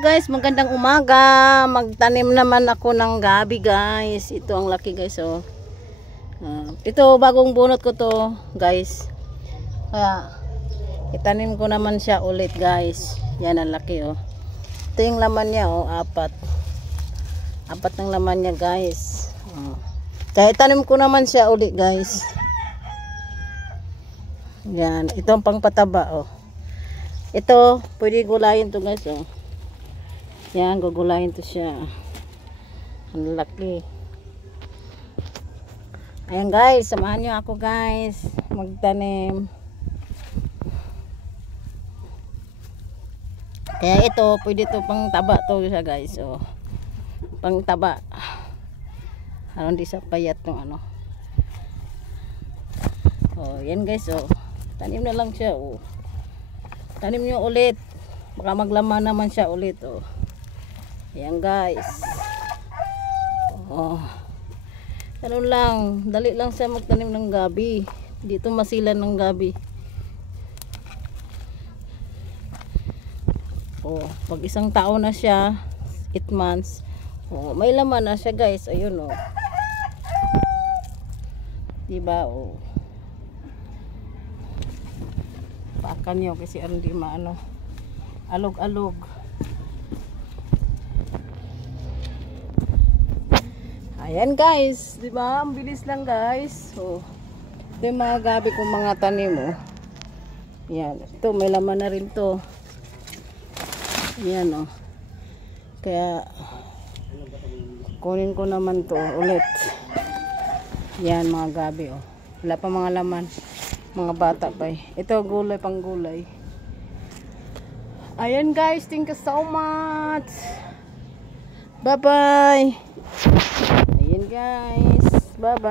guys, magandang umaga. Magtanim naman ako ng gabi guys. Ito ang laki guys oh. Ito bagong bunot ko to guys. Kaya itanim ko naman siya ulit guys. Yan ang laki oh. Ito yung laman niya oh, apat. Apat ng laman niya guys. Kaya itanim ko naman siya ulit guys. Yan, ito ang pangpataba oh. Ito, pwede gulayin to guys oh. Yan, gugulayin to siya. Ang laki. Ayan guys, samahan nyo ako guys. Magtanim. Kaya ito, pwede to pang taba to siya guys oh. Pang taba. Ano di sa payat ng ano. Oh, yan guys oh. Tanim na lang siya oh. Tanim nyo ulit. Baka maglaman naman siya ulit oh. Ayan guys. Oh. Ganun lang. Dali lang siya magtanim ng gabi. Dito masilan ng gabi. Oh, pag isang taon na siya, 8 months. Oh, may laman na siya guys. Ayun oh. Diba oh. Pakan nyo kasi hindi maano. Alog-alog. Ayan guys, di ba? Ang bilis lang guys. So, ito yung mga gabi kong mga tanim oh. Yan, ito may laman na rin to. Yan oh. Kaya kunin ko naman to ulit. Yan mga gabi oh. Wala pa mga laman. Mga bata pa eh. Ito gulay, pang gulay. Ayan guys, thank you so much. Bye bye. Ayan guys, bye bye.